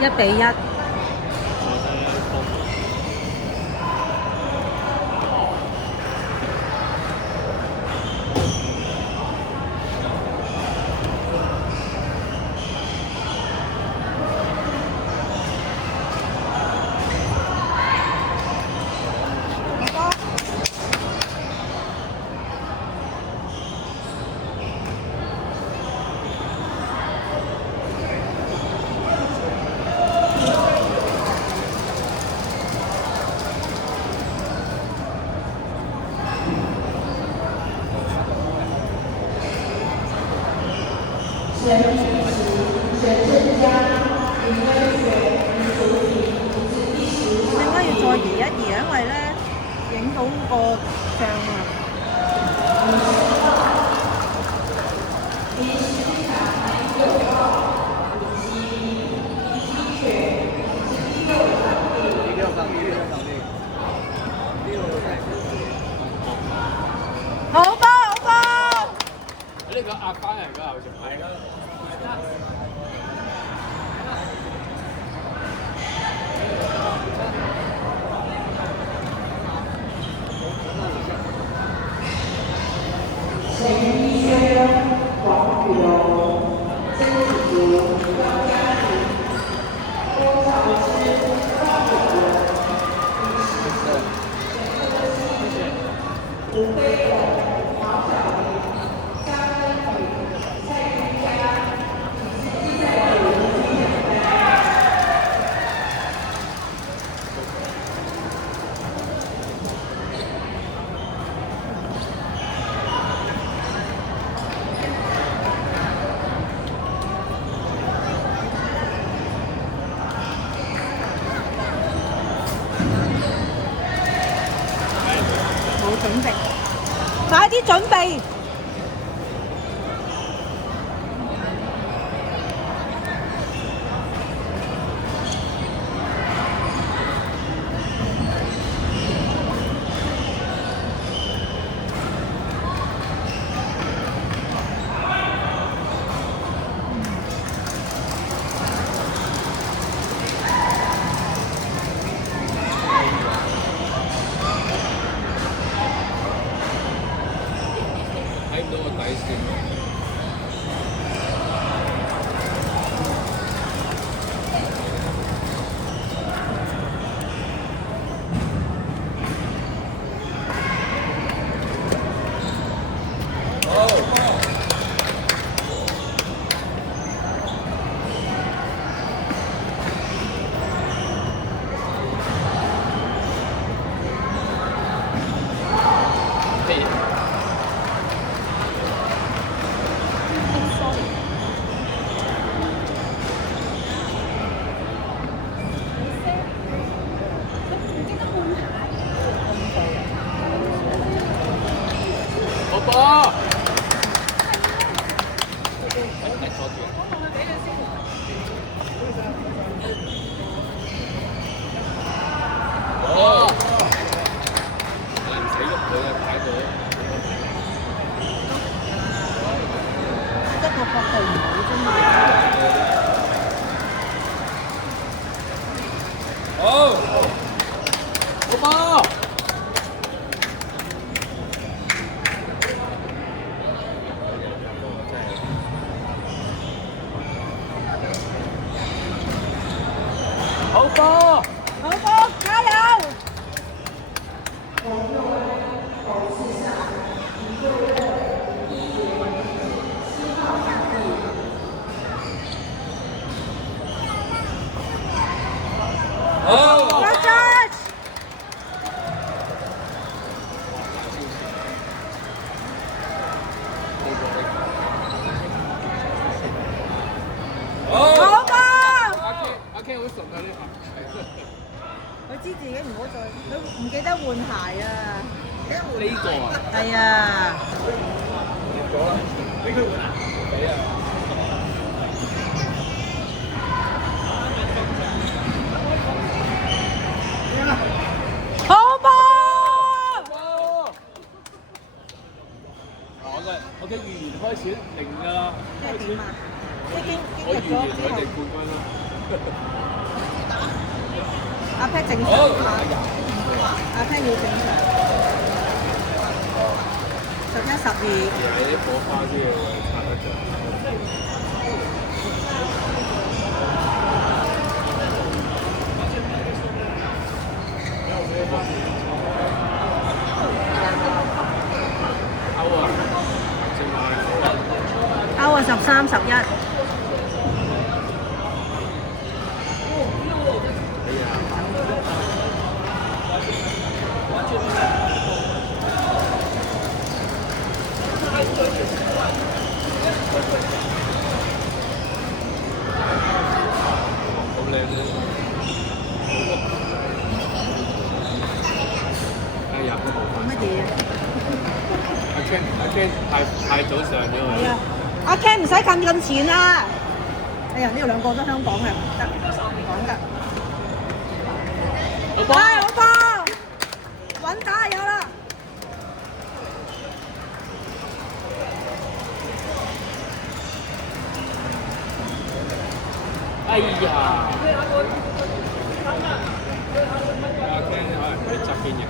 1-1。應該要再移一移，因為咧影到個像啊。好波好波！呢個壓翻嚟㗎，好似係啦。準備，快啲準備！睇唔到個底線。波！哦，唔使喐佢啊，擺到。一個角度唔好啫嘛。好，好波！好波！好波，加油！好！好波！阿 Ken 好順啊呢下。佢知自己唔好再，佢唔記得換鞋啊！呢個啊？係啊。跌咗啦，俾佢換啊！俾啊！好波！我嘅預言開始零㗎啦，即係點啊？我預言佢哋冠軍啦。阿 Pat 正常好，嘛，阿 Pat 要正常。11、12。係啲火花啲嘢會擦得着。歐啊，正話歐啊13、11。好靚嘅。哎呀，都冇做乜嘢啊？阿 Ken 太早上咗係啊！啊，阿 Ken 唔使咁前啦。哎呀，呢度兩個都香港嘅，唔得，講得。好係好波，穩打有啦。哎呀！阿 Ken 可能佢側邊翼啊！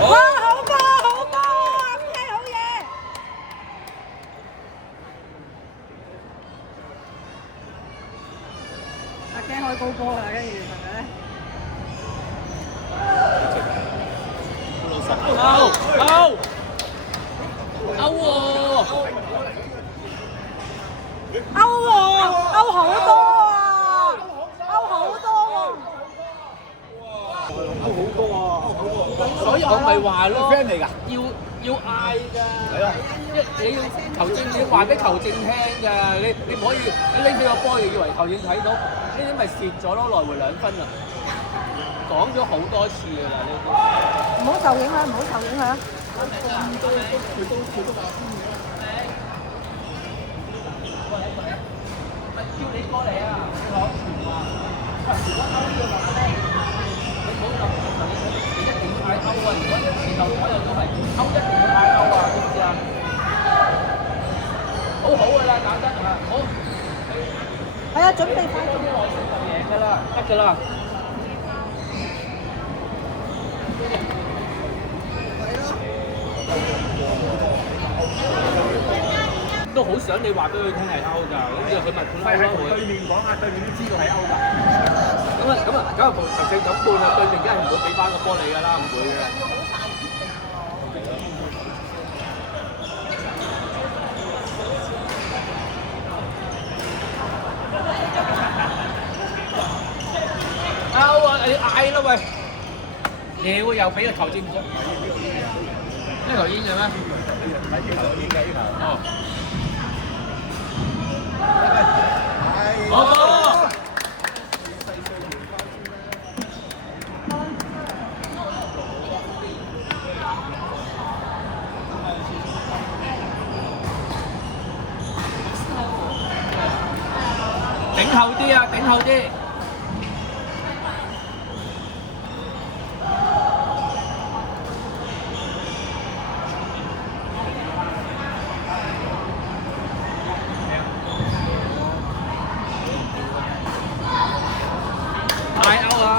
哇！好波，好波，阿 Ken 好嘢。阿 Ken 開高波啦，跟住係咪咧？歐喎！歐喎，歐好多啊，歐好多喎。所以我咪話咯 ，friend 嚟㗎，要嗌㗎，係啊，你要球證，你話俾球證聽㗎，你唔可以你拎起個波就以為球證睇到，呢啲咪蝕咗咯，來回2分啊！講咗好多次㗎啦，呢啲。唔好受影響，唔好受影響。叫你過嚟啊！你攞傳話，喂，如果歐呢個話咧，你唔好咁你一定要嗌歐啊！如果前後左右都係歐，一定要嗌歐啊！知唔知啊？好好㗎啦，搞得啊！好，係啊，準備快啲。贏㗎啦，得㗎啦。都好想你話俾佢聽係歐㗎，咁之後佢咪判歐咯會。對面講啊，對面都知道係歐㗎。咁啊，球證咁判啊，對面梗係唔會俾翻個波你㗎啦，唔會嘅。歐啊！你嗌啦喂！屌又俾個球證咗，呢球煙嘅咩？睇住球煙嘅呢球。哦。好波！頂後啲啊！頂後啲。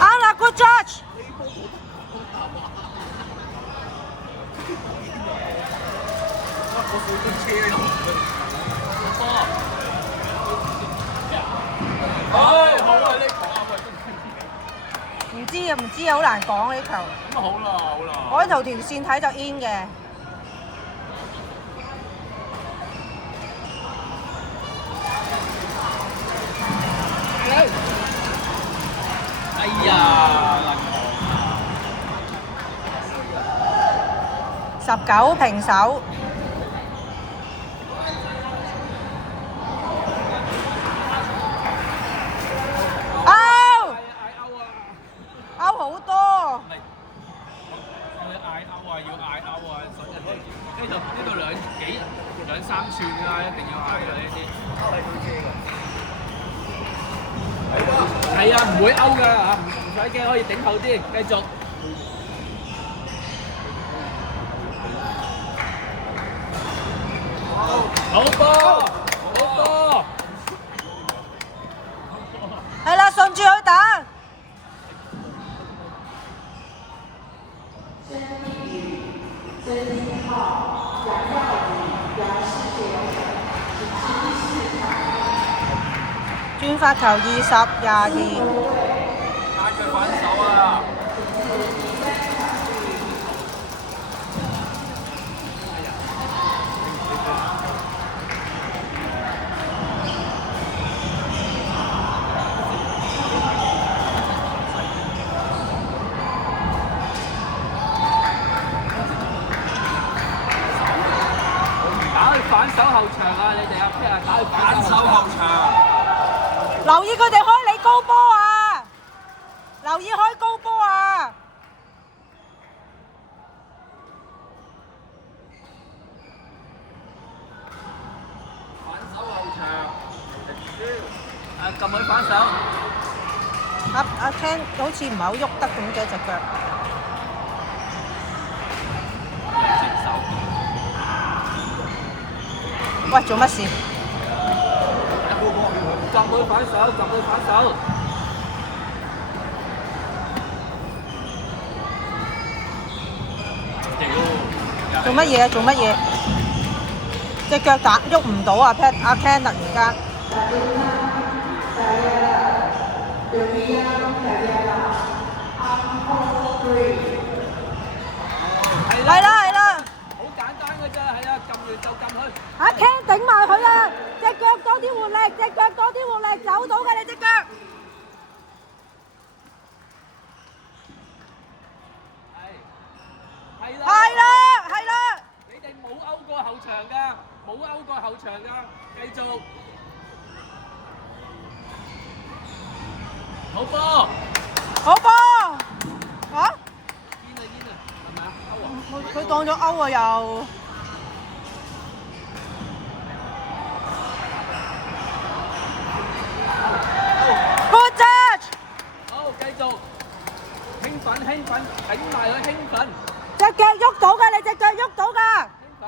Anna, good judge. 好啊！呢球唔知啊，唔知啊，好難講呢球。咁啊好啦，好啦。我喺頭條線睇就 in 嘅。哎呀，19平手。歐好多。要嗌歐啊！要嗌歐啊！呢度2、3寸㗎，一定要嗌㗎呢啲。係啊，唔會歐㗎嚇，唔使驚，可以頂後啲，繼續。好波，好波。係啦，順住去打。轉發球20-22。嗌佢反手啊！打去反手後場啊！你哋啊，咩啊？打去反手後場。留意佢哋開你高波啊！留意開高波啊！反手後場。撳佢反手。阿 Ken 好似唔係好喐得咁嘅隻腳。喂，做乜事？撳佢反手，撳佢反手。做乜嘢啊？做乜嘢？隻腳打喐唔到啊 ！Pat 阿 Ken 突然間。係啦係啦。好簡單嘅啫，係啊，撳完就撳佢。阿 Ken 頂埋佢啊！隻腳多啲活力，隻腳多啲活力，走到嘅你隻腳。係啦係啦。你哋冇勾過後場㗎，冇勾過後場㗎，繼續。好波！好波！嚇？煙啊煙啊，係咪啊？勾啊！佢當咗勾啊又。Good touch！好，繼續。興奮興奮，頂埋佢興奮。隻腳喐到㗎，你隻腳喐到㗎。興奮。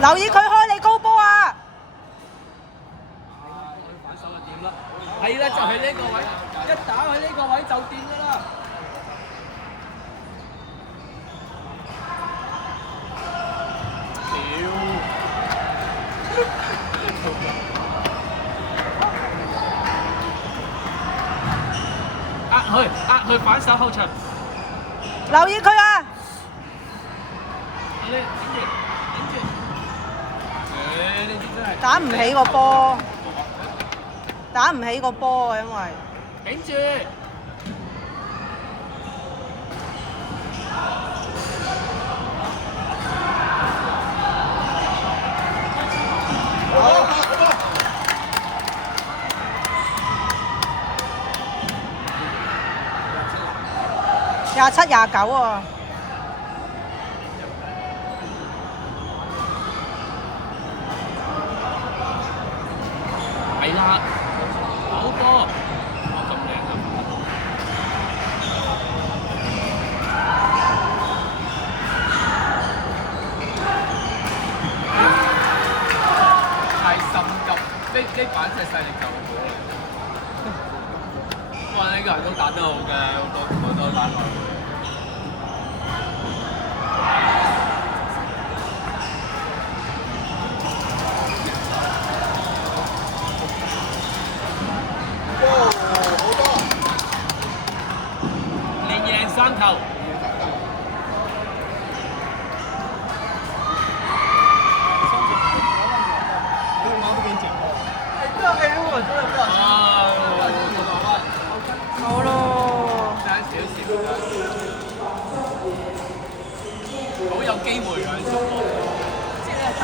留意佢開你高波啊！反手就掂啦，係啦，就係呢個位，一打去呢個位就掂㗎啦。壓去反手後場。留意佢啊！打唔起個波，打唔起個波啊！因為頂住。27-29啊！係啦，好波，咁靚啊！太心急，呢版真係勢力夠好啊！哇，呢個人都打得好嘅，好多打落去。3球。好咯。爭少少。好有機會㗎，中國。即係打。